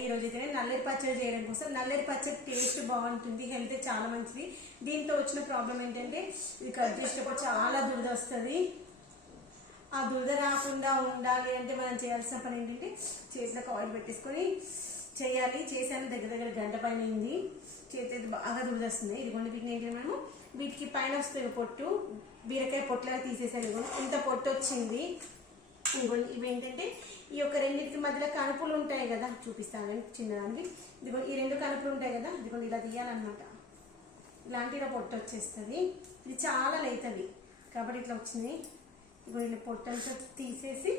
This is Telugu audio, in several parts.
అండి ఈ రోజు అయితే నల్లేరు పచ్చడి చేయడం కోసం నల్లేరు పచ్చడి టేస్ట్ బాగుంటుంది, హెల్త్ చాలా మంచిది. దీంతో వచ్చిన ప్రాబ్లం ఏంటంటే ఇది కట్ చేసేటప్పుడు చాలా దురద వస్తుంది. ఆ దురద రాకుండా ఉండాలి అంటే మనం చేయాల్సిన పని ఏంటంటే చేతిలోకి ఆయిల్ పెట్టేసుకొని చేయాలి. చేశాను, దగ్గర దగ్గర గంట పైన అయింది. చేతి బాగా దురద వస్తుంది. ఇదిగోండి వీటిని ఏంటంటే మనము వీటికి పైన వస్తుంది పొట్టు, బీరకాయ పొట్టులాగా తీసేసాను. ఇదిగోండి ఇంత పొట్టు వచ్చింది. ఇదిగోండి ఇవి ఏంటంటే ఈ యొక్క రెండింటికి మధ్యలో కనుపులు ఉంటాయి కదా, చూపిస్తాను చిన్నదానికి. ఇదిగోండి ఈ రెండు కనుపులు ఉంటాయి కదా, ఇదిగోండి ఇలా తీయాలన్నమాట. ఇలాంటి ఇలా పొట్టు వచ్చేస్తుంది. ఇది చాలా లేతది కాబట్టి ఇట్లా వచ్చింది. ఇదిగోండి ఇలా పొట్టంతా తీసేసి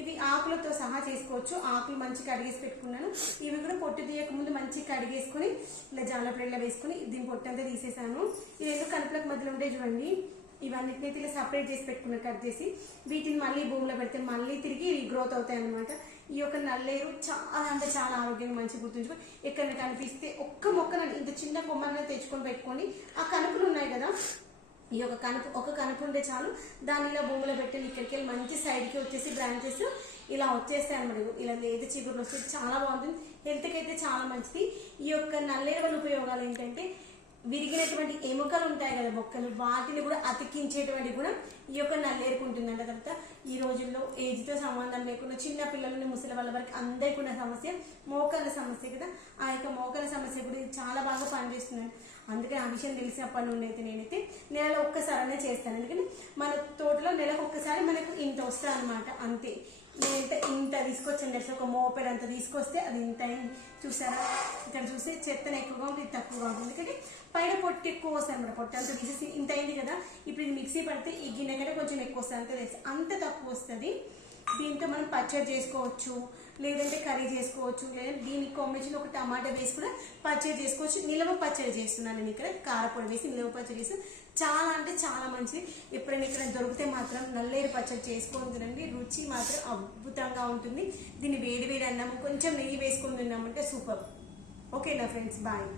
ఇవి ఆకులతో సహా చేసుకోవచ్చు. ఆకులు మంచిగా కడిగేసి పెట్టుకున్నాను. ఇవి కూడా పొట్టు తీయకముందు మంచిగా కడిగేసుకొని ఇలా జాలపల్లిలో వేసుకొని దీని పొట్టంతా తీసేసాను. ఈ రెండు కనుపులకు మధ్యలో ఉంటే చూడండి, ఇవన్నిటిని ఇలా సపరేట్ చేసి పెట్టుకున్నా కట్ చేసి. వీటిని మళ్ళీ భూమిలో పెడితే మళ్ళీ తిరిగి గ్రోత్ అవుతాయి అనమాట. ఈ యొక్క నల్లేరు చాలా అంటే చాలా ఆరోగ్యంగా మంచిగా గుర్తుంచుకొని ఎక్కడ కనిపిస్తే ఒక్క మొక్కను ఇంత చిన్న కొమ్మని తెచ్చుకొని పెట్టుకొని ఆ కనుపులు ఉన్నాయి కదా, ఈ యొక్క ఒక కనుపు ఉంటే చాలు, దాన్ని ఇలా భూమిలో పెట్టి ఇక్కడికి వెళ్ళి మంచి సైడ్కి వచ్చేసి బ్రాంచెస్ ఇలా వచ్చేస్తాయి అనమాట. ఇలా లేత చిగురులు వస్తే చాలా బాగుంటుంది, హెల్త్కి అయితే చాలా మంచిది. ఈ యొక్క నల్లేరు వల్ల ఉపయోగాలు ఏంటంటే విరిగినటువంటి ఎముకలు ఉంటాయి కదా బొక్కలు, వాటిని కూడా అతికించేటువంటి కూడా ఈ యొక్క నల్లేరుకు ఉంటుందంట. తర్వాత ఈ రోజుల్లో ఏజ్తో సంబంధం లేకుండా చిన్న పిల్లలని ముసలి వాళ్ళ వరకు అందరికీ ఉన్న సమస్య మోకాళ్ళ సమస్య కదా, ఆ యొక్క మోకాళ్ళ సమస్య కూడా ఇది చాలా బాగా పనిచేస్తుందండి. అందుకే ఆ విషయం తెలిసినప్పటి నుండి అయితే నేనైతే నెలలో ఒక్కసారైనా చేస్తాను. ఎందుకంటే మన తోటలో నెలకు ఒక్కసారి మనకు ఇంత వస్తుంది అనమాట, అంతే. నేనైతే ఇంత తీసుకొచ్చాను, ఒక మోపెడ్ అంత తీసుకొస్తే అది ఇంత అయింది. చూసారా, ఇక్కడ చూస్తే చెత్తన ఎక్కువగా ఉంటుంది, ఇది తక్కువగా ఉంటుంది. ఎందుకంటే పైన పొట్టు ఎక్కువ వస్తుంది అనమాట. పొట్టు అంతా తీసేసి ఇంత అయింది కదా, ఇప్పుడు ఇది మిక్సీ పడితే ఈ గిన్నె కంటే కొంచెం ఎక్కువ వస్తుంది, అంత తెలుసు, అంత తక్కువ వస్తుంది. దీంతో మనం పచ్చడి చేసుకోవచ్చు, లేదంటే కర్రీ చేసుకోవచ్చు, లేదంటే దీనికి కాంబినేషన్ ఒక టమాటా వేసి కూడా పచ్చడి చేసుకోవచ్చు. నిలవ పచ్చడి చేస్తున్నాను నేను ఇక్కడ, కారపొడి వేసి నిలవ పచ్చడి చేసి చాలా అంటే చాలా మంచిది. ఎప్పుడైనా ఇక్కడ దొరికితే మాత్రం నల్లేరు పచ్చడి చేసుకొని తినండి, రుచి మాత్రం అద్భుతంగా ఉంటుంది. దీన్ని వేడి వేడి అన్నం కొంచెం నెయ్యి వేసుకొని తిన్నామంటే సూపర్. ఓకేనా ఫ్రెండ్స్, బాయ్.